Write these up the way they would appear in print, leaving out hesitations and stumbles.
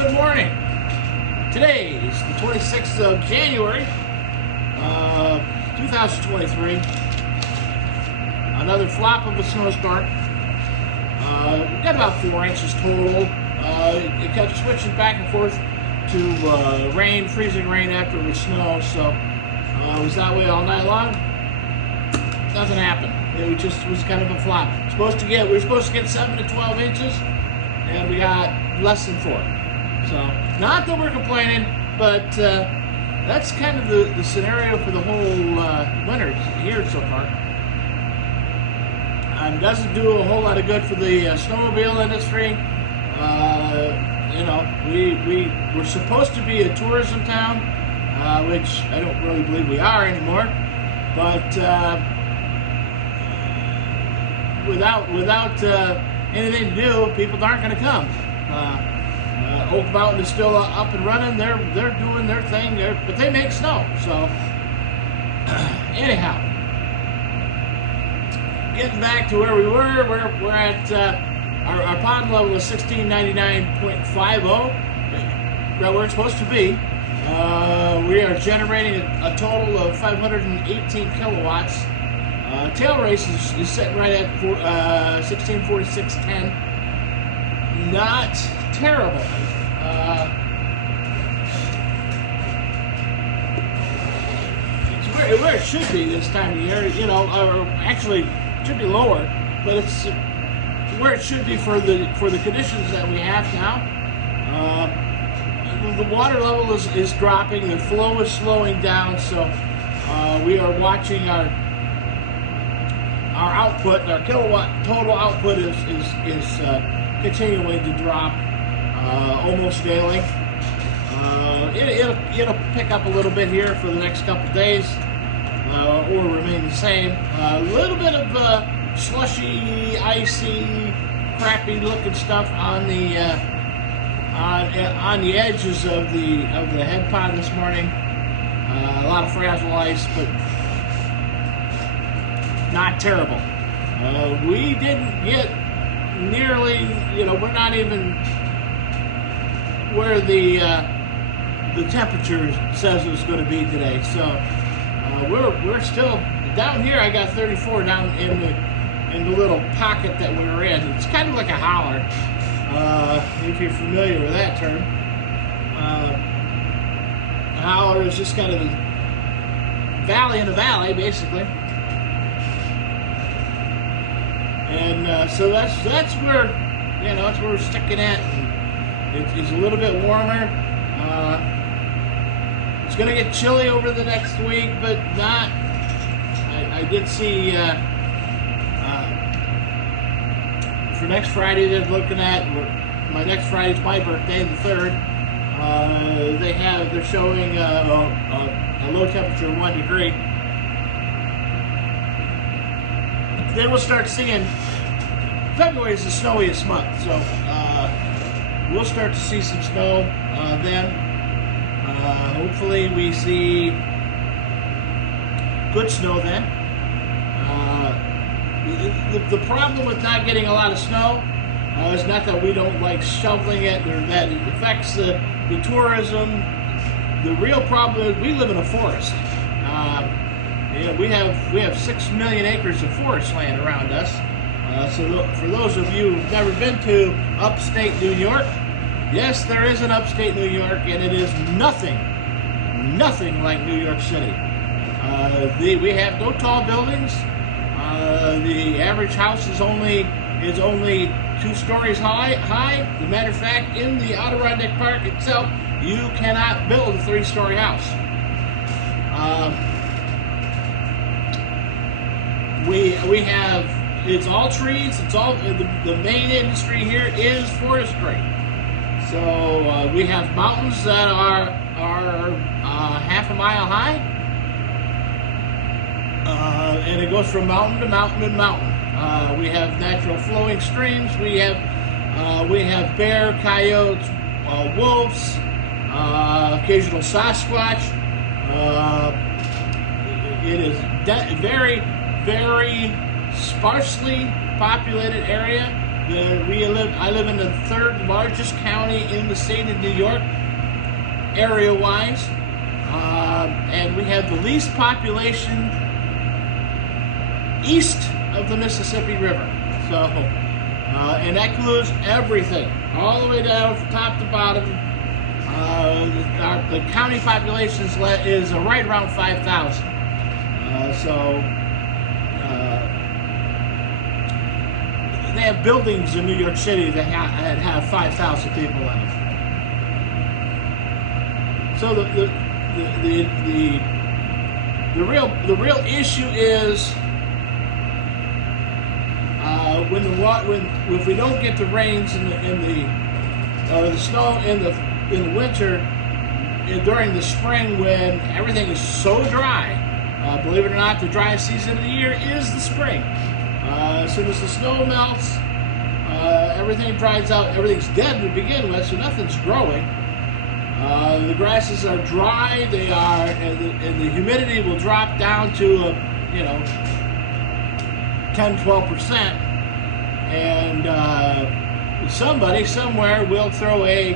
Good morning. Today is the 26th of January, 2023. Another flop of a snowstorm. We got about 4 inches total. It kept switching back and forth to rain, freezing rain after it was snow, so it was that way all night long. Nothing happened. It just was kind of a flop. We were supposed to get 7 to 12 inches, and we got less than 4. So, not that we're complaining, but that's kind of the scenario for the whole winter here so far. It doesn't do a whole lot of good for the snowmobile industry. You know, we're supposed to be a tourism town, which I don't really believe we are anymore. But without anything to do, people aren't going to come. Oak Mountain is still up and running. They're doing their thing there, but they make snow. So anyhow, getting back to where we were, we're at our pond level is 1699.50, right where it's supposed to be. We are generating a total of 518 kilowatts. Tail race is set right at 1646.10. Not terrible. It's where it should be this time of year, you know, or actually it should be lower, but it's where it should be for the conditions that we have now. The water level is dropping, the flow is slowing down, so we are watching our output, our kilowatt total output is continuing to drop almost daily. It'll pick up a little bit here for the next couple of days, or remain the same. A little bit of slushy, icy, crappy looking stuff on the edges of the head pond this morning. A lot of frazzle ice, but not terrible. We didn't get nearly, you know, we're not even where the temperature says it's going to be today. So we're still down here. I got 34 down in the little pocket that we were in. It's kind of like a holler, if you're familiar with that term. A holler is just kind of a valley in a valley, basically. And so that's where, you know, that's where we're sticking at. It's a little bit warmer. It's going to get chilly over the next week, but not. I did see for next Friday they're looking at. Next Friday's my birthday, the 3rd. They're showing a low temperature of 1 degree. Then we'll start seeing, February is the snowiest month, so we'll start to see some snow then. Hopefully we see good snow then. The problem with not getting a lot of snow is not that we don't like shoveling it or that it affects the tourism. The real problem is we live in a forest. Yeah, we have 6 million acres of forest land around us. So for those of you who've never been to upstate New York, yes, there is an upstate New York, and it is nothing like New York City. We have no tall buildings. The average house is only 2 stories high. As a matter of fact, in the Adirondack Park itself, you cannot build a 3-story house. We have, it's all trees. It's all the main industry here is forestry. So we have mountains that are half a mile high, and it goes from mountain to mountain to mountain. We have natural flowing streams. We have bear, coyotes, wolves, occasional Sasquatch. It is very, very sparsely populated area. I live in the third largest county in the state of New York, area-wise, and we have the least population east of the Mississippi River. So, and that includes everything, all the way down from top to bottom. The county population is right around 5,000. They have buildings in New York City that have 5,000 people in them. So the real issue is if we don't get the rains or the snow in the winter, during the spring when everything is so dry. Believe it or not, the driest season of the year is the spring. As soon as the snow melts, everything dries out. Everything's dead to begin with, so nothing's growing. The grasses are dry. They are, and the humidity will drop down to 10-12%. And somebody somewhere will throw or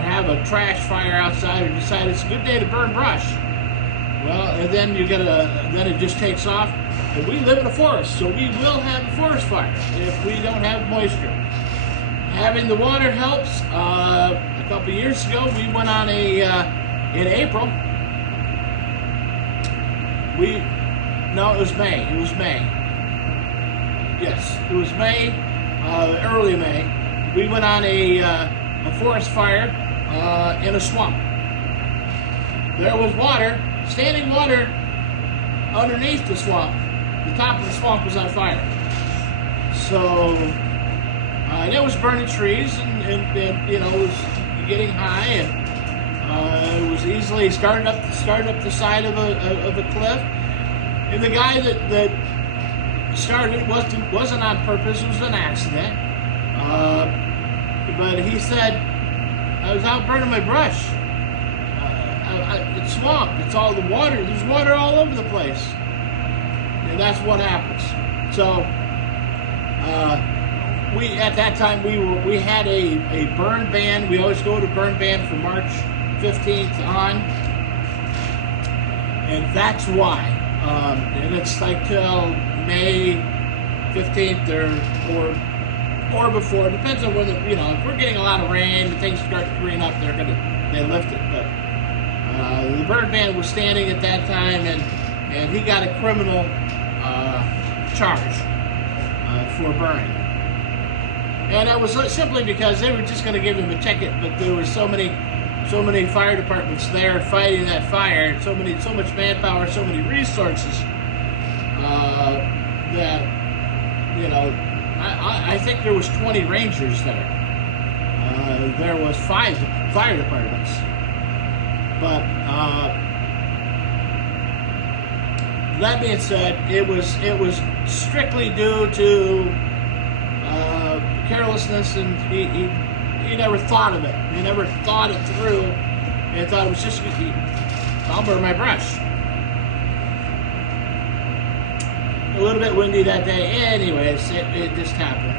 have a trash fire outside, or decide it's a good day to burn brush. Well, and then then it just takes off. And we live in a forest, so we will have a forest fire if we don't have moisture. Having the water helps. A couple years ago, we went on in April. No, it was May. It was May. Yes, it was May, early May. We went on a forest fire in a swamp. There was water, standing water, underneath the swamp. The top of the swamp was on fire. So, and it was burning trees, and it was getting high, and it was easily started up the side of a cliff. And the guy that started wasn't on purpose; it was an accident. But he said, I was out burning my brush. It's swamp. It's all the water. There's water all over the place. And that's what happens. So, at that time we had a burn ban. We always go to burn ban from March 15th on, and that's why. And it's like till May 15th or before. It depends on whether if we're getting a lot of rain and things start to green up, they lift it. But the burn ban was standing at that time, and he got a criminal charge for burning. And that was simply because they were just going to give him a ticket, but there were so many fire departments there fighting that fire, so much manpower, so many resources that I think there was 20 rangers there. There was 5 fire departments, but that being said, it was strictly due to carelessness, and he never thought of it. He never thought it through, and thought it was just, I'll burn my brush. A little bit windy that day. Anyways, it just happened.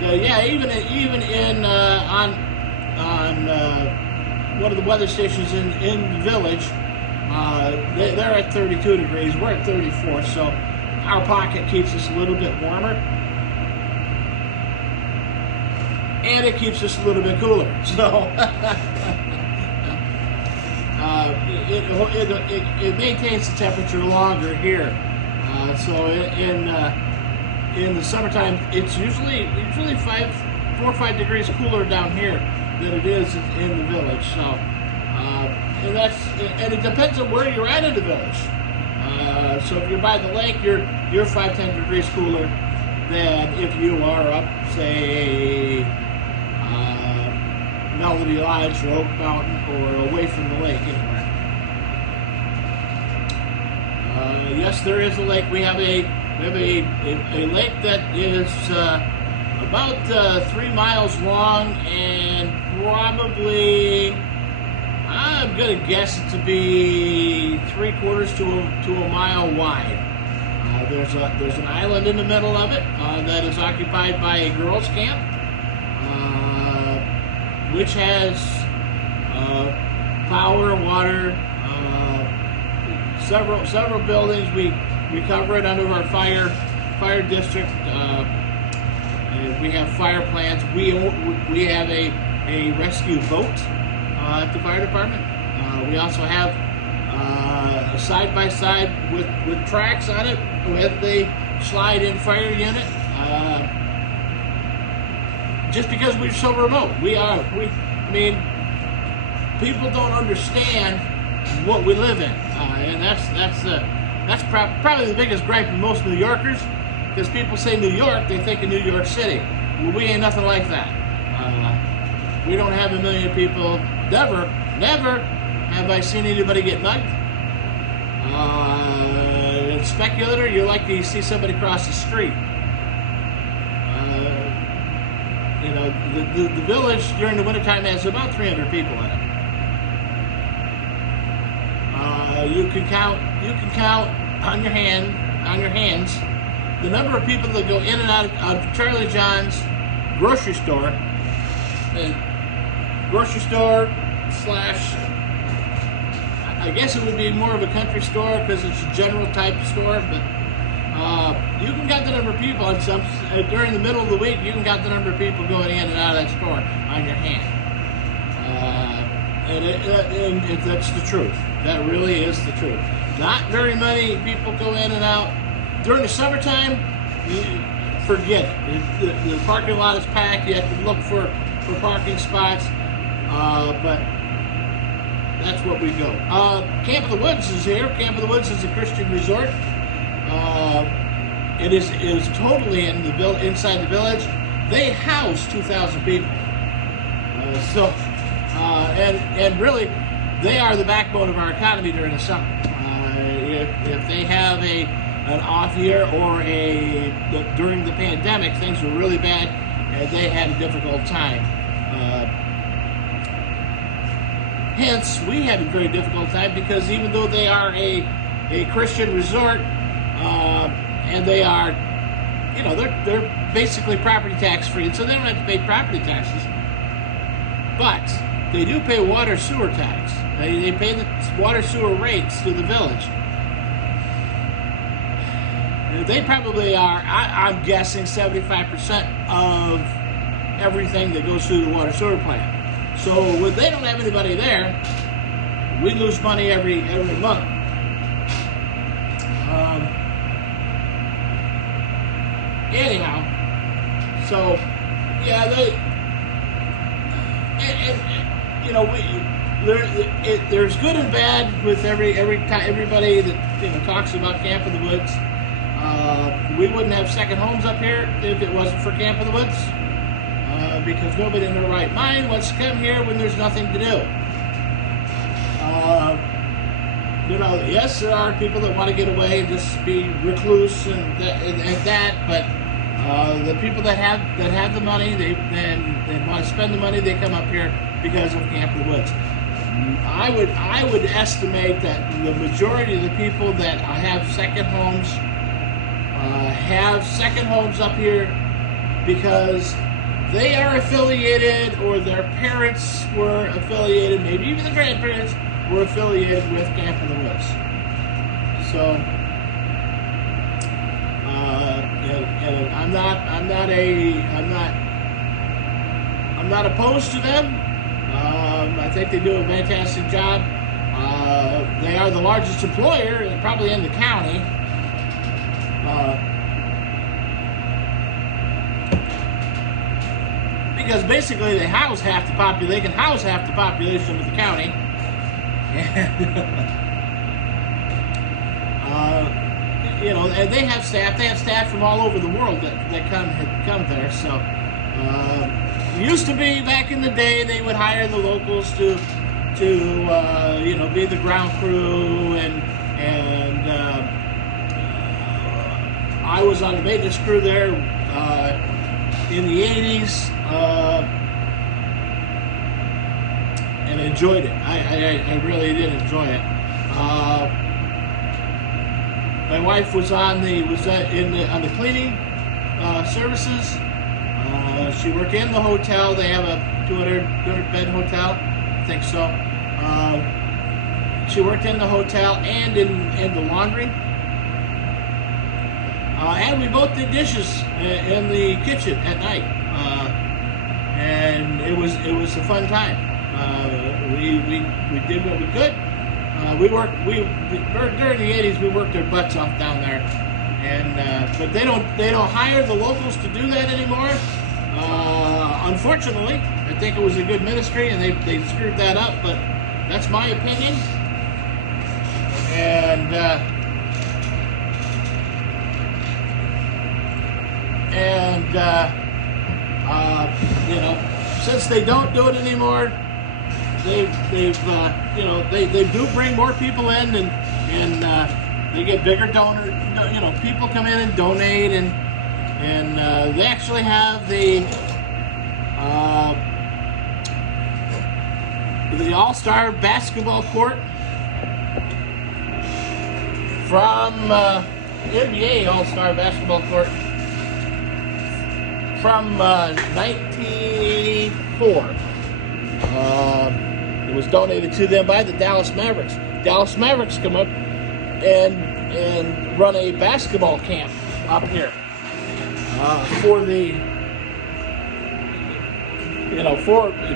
So yeah, even in on one of the weather stations in the village, they're at 32 degrees. We're at 34, so our pocket keeps us a little bit warmer, and it keeps us a little bit cooler. So it maintains the temperature longer here. So in the summertime, it's usually 4 or 5 degrees cooler down here than it is in the village. So and it depends on where you're at in the village. So if you're by the lake, you're 5-10 degrees cooler than if you are up, say, Melody Lodge or Oak Mountain, or away from the lake anywhere. Yes, there is a lake. We have a lake that is about 3 miles long, and probably, I'm gonna guess it to be 3/4 to a mile wide. There's an island in the middle of it that is occupied by a girls' camp, which has power, water, several buildings. We cover it under our fire district. We have fire plants. We have a rescue boat at the fire department. We also have a side-by-side with tracks on it with the slide-in fire unit. Just because we're so remote, I mean, people don't understand what we live in, and that's probably the biggest gripe of most New Yorkers. Because people say New York, they think of New York City. Well, we ain't nothing like that. We don't have 1 million people. Never have I seen anybody get mugged. In Speculator, you're likely to see somebody cross the street. The village during the wintertime has about 300 people in it. You can count on your hands the number of people that go in and out of Charlie John's grocery store slash, I guess it would be more of a country store because it's a general type of store, but you can count the number of people on during the middle of the week. You can count the number of people going in and out of that store on your hand, and that's the truth. That really is the truth. Not very many people go in and out. During the summertime, forget it. The parking lot is packed. You have to look for parking spots, but that's what we go. Camp of the Woods is here. Camp of the Woods is a Christian resort. It is totally inside the village. They house 2,000 people. And really, they are the backbone of our economy during the summer. If they have an off year or during the pandemic, things were really bad and they had a difficult time. Hence, we had a very difficult time because even though they are a Christian resort, and they are, they're basically property tax free, so they don't have to pay property taxes. But they do pay water sewer tax. They pay the water sewer rates to the village. They probably are, I'm guessing, 75% of everything that goes through the water sewer plant. So when they don't have anybody there, we lose money every month. Anyhow, so yeah, there's good and bad with everybody that talks about Camp of the Woods. We wouldn't have second homes up here if it wasn't for Camp of the Woods, because nobody in their right mind wants to come here when there's nothing to do. Yes, there are people that want to get away and just be recluse and that, but the people that have the money, they want to spend the money, they come up here because of Camp of the Woods. I would estimate that the majority of the people that have second homes up here because they are affiliated, or their parents were affiliated, maybe even the grandparents were affiliated with Camp of the Woods. So, and I'm not opposed to them. I think they do a fantastic job. They are the largest employer, probably in the county. Because basically they can house half the population of the county. And they have staff from all over the world that come there. So used to be back in the day, they would hire the locals to be the ground crew, and I was on the maintenance crew there in the 80s, and enjoyed it. I really did enjoy it. My wife was on the cleaning services. She worked in the hotel. They have a 200 bed hotel, I think so. She worked in the hotel and in the laundry. And we both did dishes in the kitchen at night. And it was a fun time. We did what we could. During the 80s we worked our butts off down there, and but they don't hire the locals to do that anymore. Unfortunately, I think it was a good ministry and they screwed that up, but that's my opinion. And you know, since they don't do it anymore, they do bring more people in, and they get bigger donor. You know, people come in and donate, and they actually have the All-Star basketball court from NBA All-Star basketball court from 1984. It was donated to them by the Dallas Mavericks. Dallas Mavericks come up and run a basketball camp up here for the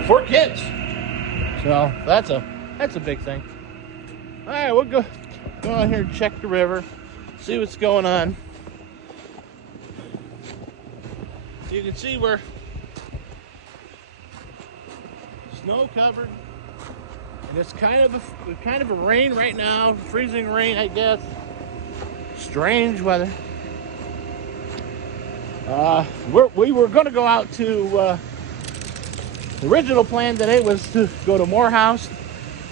for kids. So that's a big thing. All right, we'll go out here and check the river, see what's going on. You can see we're snow covered, and it's kind of a rain right now, freezing rain, I guess. Strange weather. We were going to go out to. The original plan today was to go to Morehouse.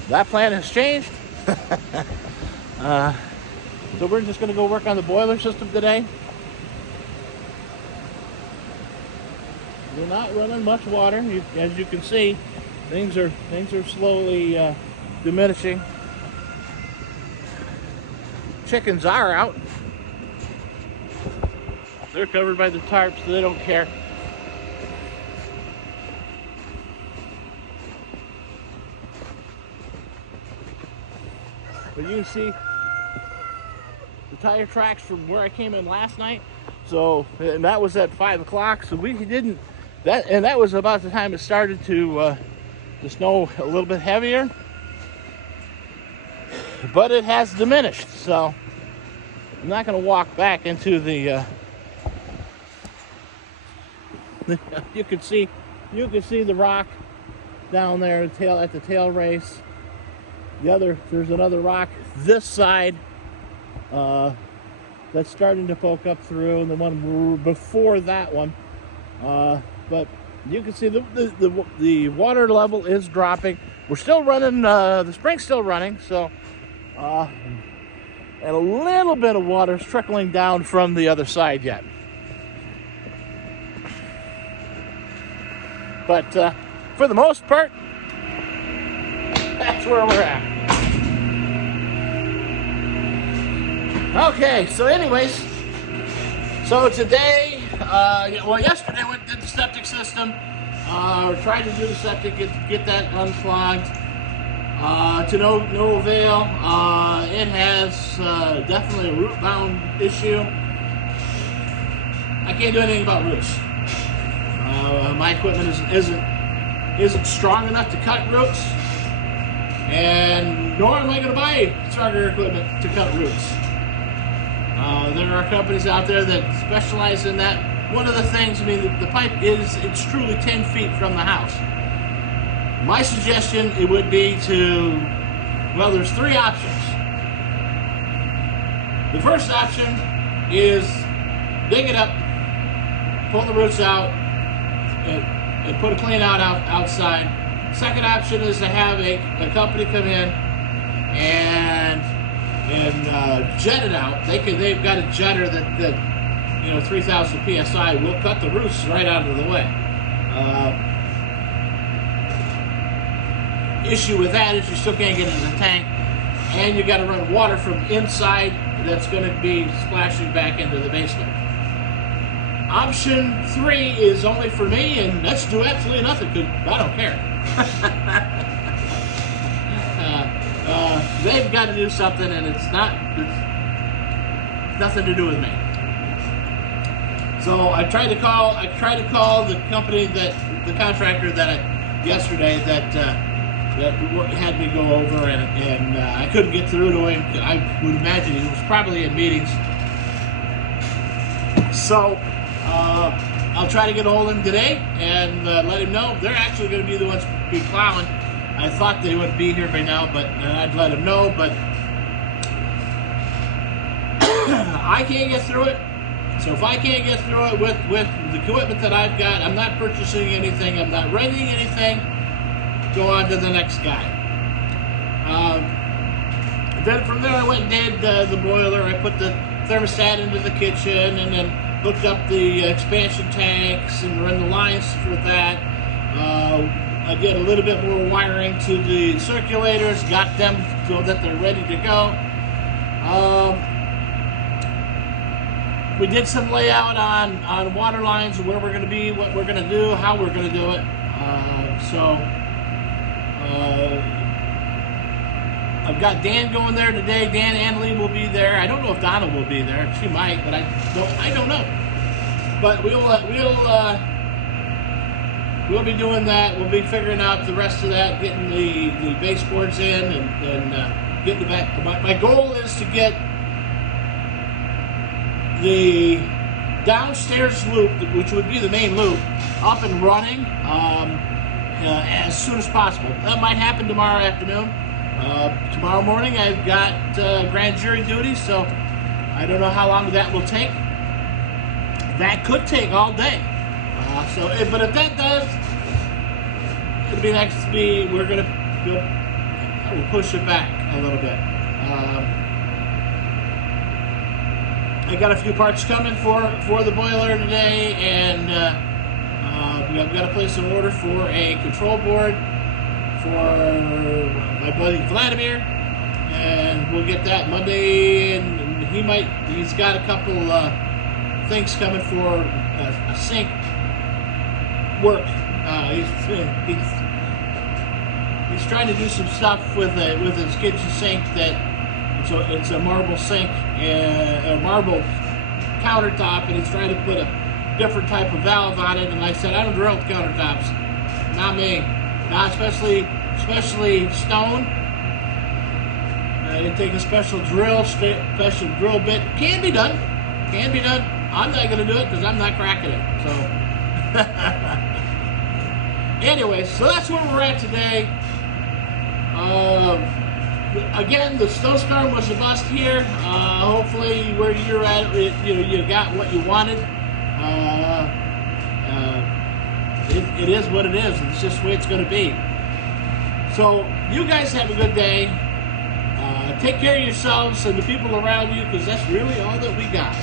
That plan has changed. So we're just going to go work on the boiler system today. We're not running much water. As you can see, things are slowly diminishing. Chickens are out. They're covered by the tarp, so they don't care. But you can see the tire tracks from where I came in last night. So, and that was at 5 o'clock. So we didn't. That was about the time it started to snow a little bit heavier, but it has diminished. So I'm not going to walk back into the. You can see the rock down there at the tail race. There's another rock this side that's starting to poke up through, and the one before that one. But you can see the water level is dropping. We're still running, the spring's still running, so and a little bit of water is trickling down from the other side yet. But for the most part, that's where we're at. Okay, so anyways, so today, yesterday we did the septic system. We're trying to do the septic, get that unclogged. To no avail. It has definitely a root-bound issue. I can't do anything about roots. My equipment isn't strong enough to cut roots, and nor am I going to buy stronger equipment to cut roots. There are companies out there that specialize in that. One of the things, I mean, the pipe it's truly 10 feet from the house. My suggestion, it would be there's three options. The first option is dig it up, pull the roots out, and put a clean out outside. Second option is to have a company come in and jet it out. They've got a jetter that 3,000 psi will cut the roots right out of the way. Issue with that is you still can't get it in the tank, and you got to run water from inside that's going to be splashing back into the basement. Option 3 is only for me, and that's do absolutely nothing because I don't care. They've got to do something, and it's nothing to do with me. So I tried to call the company the contractor yesterday that had me go over, and I couldn't get through to him. I would imagine he was probably in meetings. So I'll try to get a hold of him today and let him know. They're actually going to be the ones to be plowing. I thought they would be here by now, but I'd let him know. But I can't get through it. So if I can't get through it with the equipment that I've got, I'm not purchasing anything. I'm not renting anything. Go on to the next guy. Then from there I went and did the boiler. I put the thermostat into the kitchen and then hooked up the expansion tanks and run the lines for that. I did a little bit more wiring to the circulators, got them so that they're ready to go. We did some layout on water lines, where we're going to be, what we're going to do, how we're going to do it. I've got Dan going there today. Dan and Lee will be there. I don't know if Donna will be there. She might, but I don't know. But we'll be doing that. We'll be figuring out the rest of that, getting the baseboards in and getting the back. My goal is to get the downstairs loop, which would be the main loop, up and running as soon as possible. That might happen tomorrow afternoon. Tomorrow morning I've got grand jury duty, so I don't know how long that will take. That could take all day. But if that does, it'll be next to me. We'll push it back a little bit. I got a few parts coming for the boiler today, and I've got to place an order for a control board for my buddy Vladimir, and we'll get that Monday. And he's got a couple things coming for a sink work. He's trying to do some stuff with his kitchen sink that it's a marble sink, a marble countertop, and he's trying to put a different type of valve on it. And I said, I don't drill countertops, not me, not especially stone. You take a special drill bit. Can be done. I'm not going to do it because I'm not cracking it. So, anyway, so that's where we're at today. Again, the snowstorm was a bust here. Hopefully, where you're at, you got what you wanted. It is what it is. It's just the way it's going to be. So, you guys have a good day. Take care of yourselves and the people around you, because that's really all that we got.